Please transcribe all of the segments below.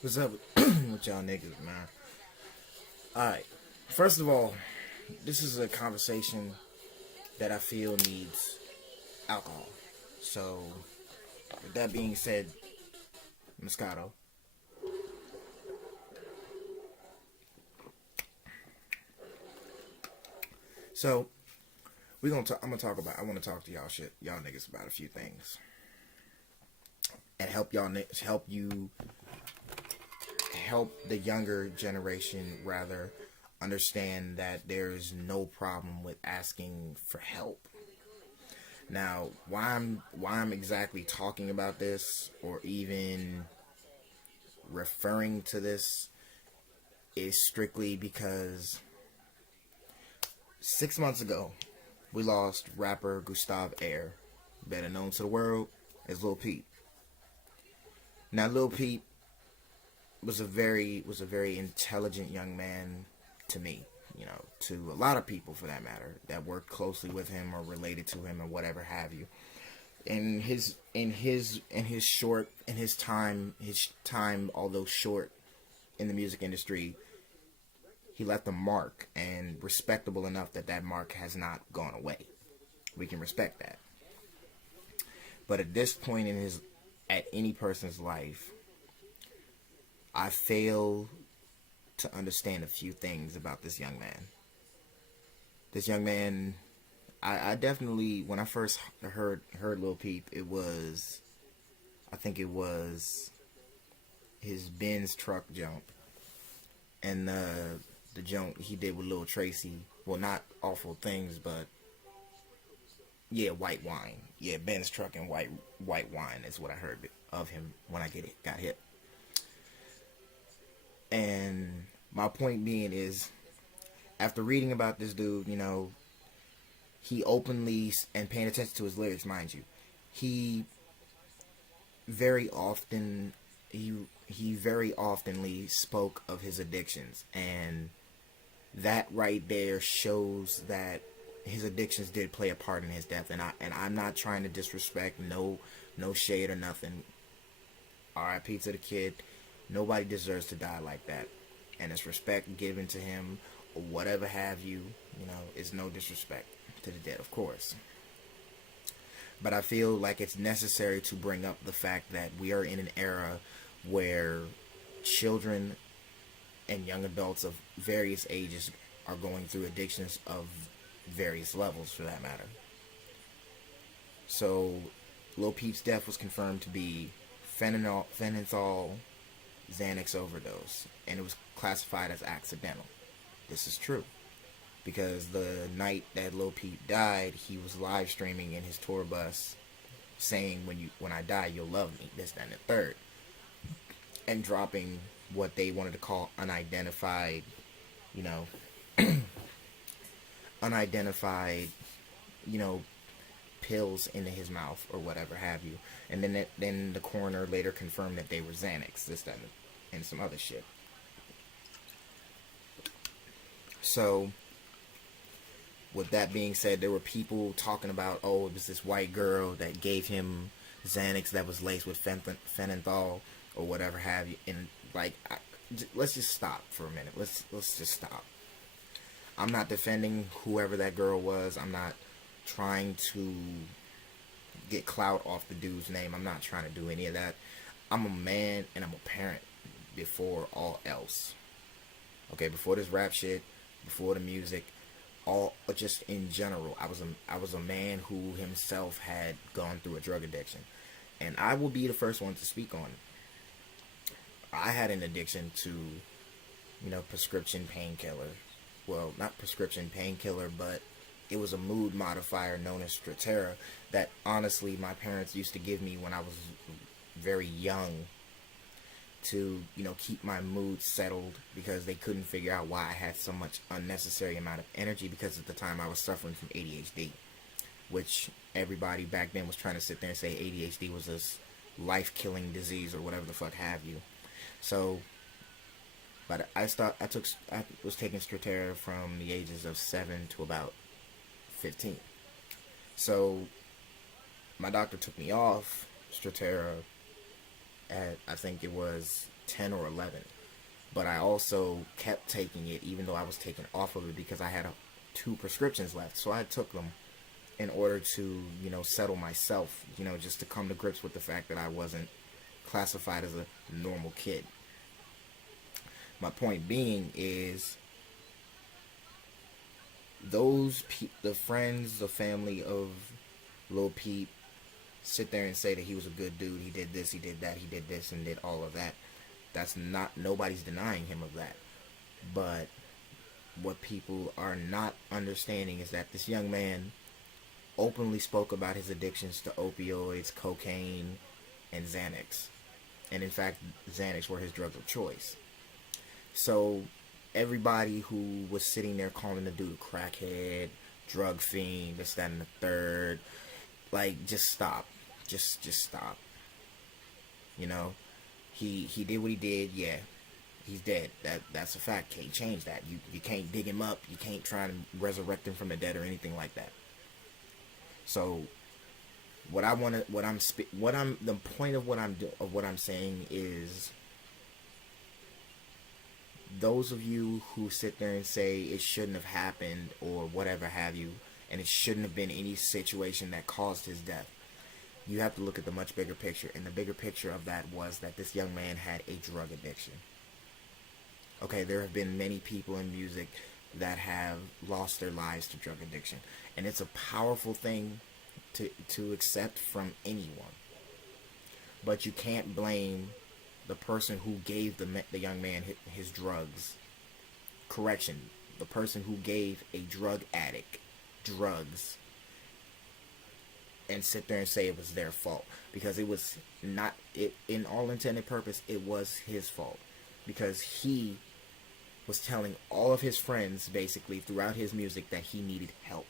What's up with y'all niggas, man? Alright. First of all, this is a conversation that I feel needs alcohol. So, with that being said, Moscato. So, I'm gonna talk about, I wanna talk to y'all niggas about a few things. And help you, help the younger generation, rather, understand that there's no problem with asking for help. Now, why I'm exactly talking about this or even referring to this is strictly because 6 months ago we lost rapper Gustav Air, better known to the world as Lil Peep. Now, Lil Peep was a very intelligent young man to me, to a lot of people for that matter that work closely with him or related to him or whatever have you. In his time, although short in the music industry, he left a mark, and respectable enough that that mark has not gone away. We can respect that. But at this point at any person's life, I fail to understand a few things about this young man. This young man, I definitely, when I first heard Lil Peep, I think it was his Benz truck jump, and the jump he did with Lil Tracy. Well, not awful things, but yeah, white wine. Yeah, Benz truck and white wine is what I heard of him when got hit. And my point being is, after reading about this dude, he openly, and paying attention to his lyrics, mind you, he very often he very oftenly spoke of his addictions, and that right there shows that his addictions did play a part in his death. And I'm not trying to disrespect, no shade or nothing. R.I.P. to the kid. Nobody deserves to die like that, and it's respect given to him or whatever have you. It's no disrespect to the dead, of course. But I feel like it's necessary to bring up the fact that we are in an era where children and young adults of various ages are going through addictions of various levels, for that matter. So, Lil Peep's death was confirmed to be fentanyl Xanax overdose, and it was classified as accidental. This is true because the night that Lil Peep died, he was live streaming in his tour bus, saying, "When I die, you'll love me." This, that, and the third, and dropping what they wanted to call unidentified, you know, unidentified, you know, pills into his mouth or whatever have you. And then the coroner later confirmed that they were Xanax, this, that, and some other shit. So, with that being said, there were people talking about, oh, it was this white girl that gave him Xanax that was laced with fentanyl or whatever have you. And let's just stop for a minute. Let's just stop. I'm not defending whoever that girl was. I'm not trying to get clout off the dude's name. I'm not trying to do any of that. I'm a man and I'm a parent before all else. Okay, before this rap shit, before the music, all just in general, I was a man who himself had gone through a drug addiction, and I will be the first one to speak on it. I had an addiction to, prescription painkiller. Well, not prescription painkiller, but it was a mood modifier known as Strattera that honestly my parents used to give me when I was very young to, keep my mood settled, because they couldn't figure out why I had so much unnecessary amount of energy, because at the time I was suffering from ADHD, which everybody back then was trying to sit there and say ADHD was this life-killing disease or whatever the fuck have you. So, but I was taking Strattera from the ages of 7 to about 15. So, my doctor took me off Strattera at, I think it was 10 or 11. But I also kept taking it even though I was taken off of it because I had two prescriptions left. So I took them in order to, settle myself, just to come to grips with the fact that I wasn't classified as a normal kid. My point being is the friends, the family of Lil Peep sit there and say that he was a good dude, he did this, he did that, he did this, and did all of that. That's not, nobody's denying him of that. But what people are not understanding is that this young man openly spoke about his addictions to opioids, cocaine, and Xanax. And in fact, Xanax were his drug of choice. So everybody who was sitting there calling the dude a crackhead, drug fiend, this, that, and the third, like, just stop. Just stop. He did what he did, yeah. He's dead. That's a fact. Can't change that. You can't dig him up. You can't try to resurrect him from the dead or anything like that. So the point of what I'm saying is, those of you who sit there and say it shouldn't have happened or whatever have you, and it shouldn't have been any situation that caused his death, you have to look at the much bigger picture. And the bigger picture of that was that this young man had a drug addiction. Okay, there have been many people in music that have lost their lives to drug addiction. And it's a powerful thing to accept from anyone. But you can't blame the person who gave the young man his drugs. Correction, the person who gave a drug addict drugs, and sit there and say it was their fault, because it was not. It, in all intended purpose, it was his fault, because he was telling all of his friends basically throughout his music that he needed help.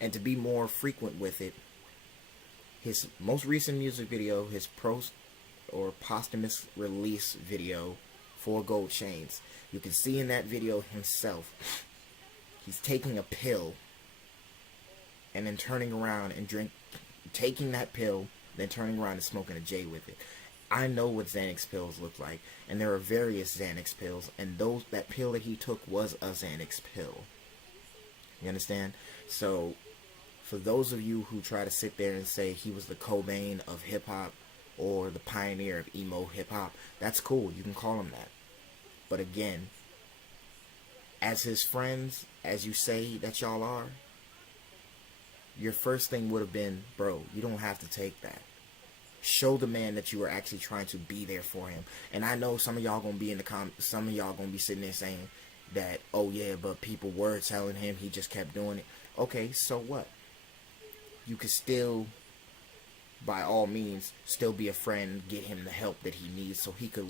And to be more frequent with it, his most recent music video, his posthumous release video, 4 Gold Chains, you can see in that video himself, he's taking a pill and then turning around and taking that pill, then turning around and smoking a J with it. I know what Xanax pills look like, and there are various Xanax pills, and that pill that he took was a Xanax pill. You understand? So, for those of you who try to sit there and say he was the Cobain of hip-hop, or the pioneer of emo hip-hop, that's cool, you can call him that. But again, as his friends, as you say that y'all are, your first thing would have been, bro, you don't have to take that. Show the man that you are actually trying to be there for him. And I know some of y'all gonna be some of y'all gonna be sitting there saying that, oh yeah, but people were telling him, he just kept doing it. Okay, so what? You could still, by all means, still be a friend, get him the help that he needs, so he could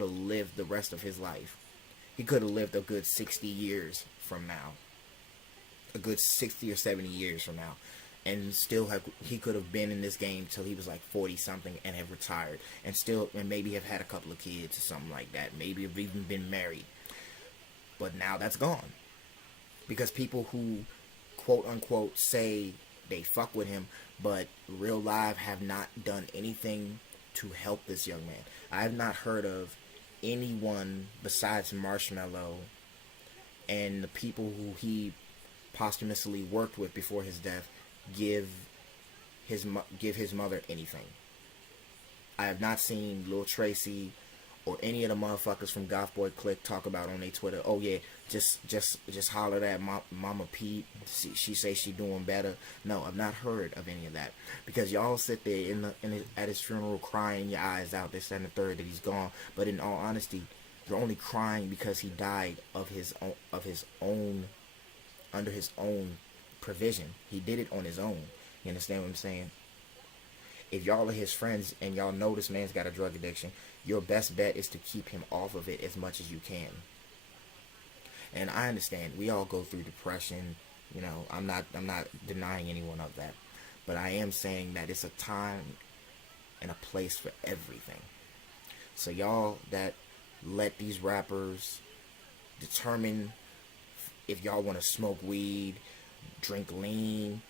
have lived the rest of his life. He could have lived a good 60 years from now. A good 60 or 70 years from now, and he could have been in this game till he was like 40 something and have retired, and maybe have had a couple of kids or something like that, maybe have even been married. But now that's gone, because people who quote unquote say they fuck with him but real life have not done anything to help this young man. I have not heard of anyone besides Marshmello and the people who he posthumously worked with before his death give his mother anything. I have not seen Lil Tracy or any of the motherfuckers from Goth Boy Clique talk about on their Twitter, oh yeah, just holler at Mama Pete, she say she doing better. No, I've not heard of any of that, because y'all sit there at his funeral crying your eyes out, this and the third, that he's gone. But in all honesty, you're only crying because he died of his own under his own provision. He did it on his own. You understand what I'm saying? If y'all are his friends and y'all know this man's got a drug addiction, your best bet is to keep him off of it as much as you can. And I understand we all go through depression. I'm not denying anyone of that, but I am saying that it's a time and a place for everything. So y'all that let these rappers determine if y'all want to smoke weed, drink lean,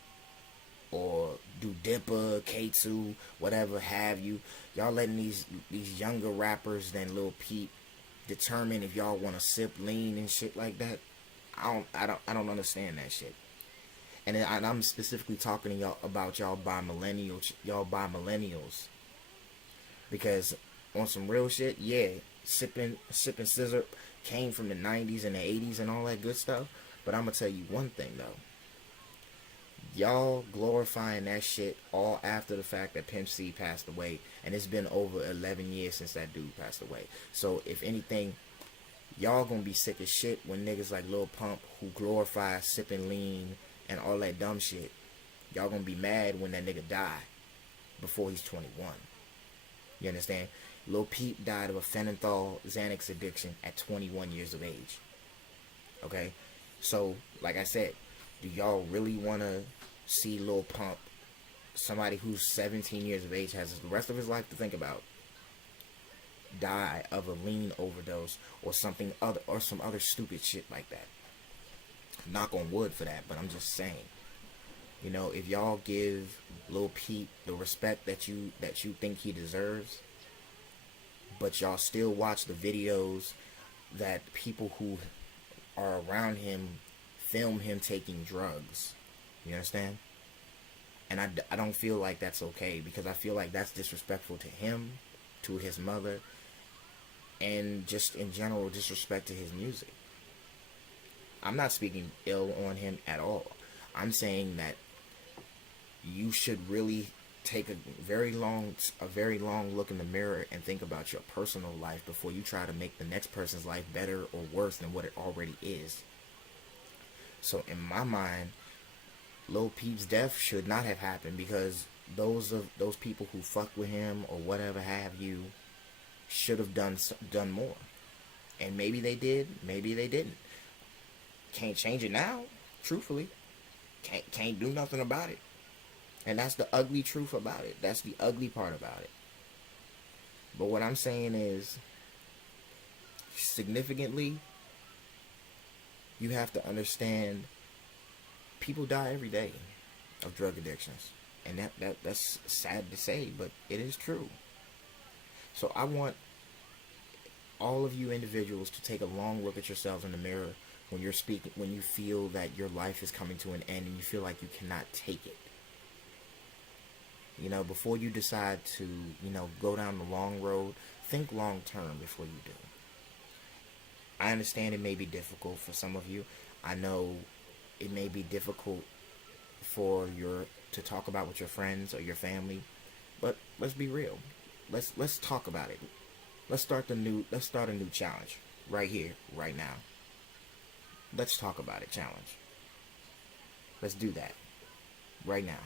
or do Dipper, K2, whatever have you. Y'all letting these younger rappers than Lil Peep determine if y'all want to sip lean and shit like that. I don't understand that shit. And I'm specifically talking to y'all about y'all by millennials, because on some real shit, yeah, sipping scissor came from the 90s and the 80s and all that good stuff. But I'm gonna tell you one thing though. Y'all glorifying that shit all after the fact that Pimp C passed away, and it's been over 11 years since that dude passed away. So if anything, y'all gonna be sick as shit when niggas like Lil Pump, who glorify sipping lean and all that dumb shit, y'all gonna be mad when that nigga die before he's 21. You understand? Lil Peep died of a fentanyl Xanax addiction at 21 years of age. Okay? So, like I said, do y'all really want to see Lil Pump, somebody who's 17 years of age, has the rest of his life to think about, die of a lean overdose or something other, or some other stupid shit like that? Knock on wood for that, but I'm just saying. You know, if y'all give Lil Peep the respect that you think he deserves, but y'all still watch the videos that people who are around him film him taking drugs, you understand? And I don't feel like that's okay, because I feel like that's disrespectful to him, to his mother, and just in general disrespect to his music. I'm not speaking ill on him at all. I'm saying that you should really take a very long look in the mirror and think about your personal life before you try to make the next person's life better or worse than what it already is. So in my mind, Lil Peep's death should not have happened, because those people who fucked with him or whatever have you should have done more. And maybe they did, maybe they didn't. Can't change it now, truthfully. Can't do nothing about it. And that's the ugly truth about it. That's the ugly part about it. But what I'm saying is, significantly, you have to understand, people die every day of drug addictions. And that's sad to say, but it is true. So I want all of you individuals to take a long look at yourselves in the mirror when you're speaking, when you feel that your life is coming to an end and you feel like you cannot take it. You know, before you decide to, you know, go down the long road, think long term before you do. I understand it may be difficult for some of you. I know it may be difficult to talk about with your friends or your family, but let's be real. Let's talk about it. Let's start a new challenge right here, right now. Let's talk about it, challenge. Let's do that right now.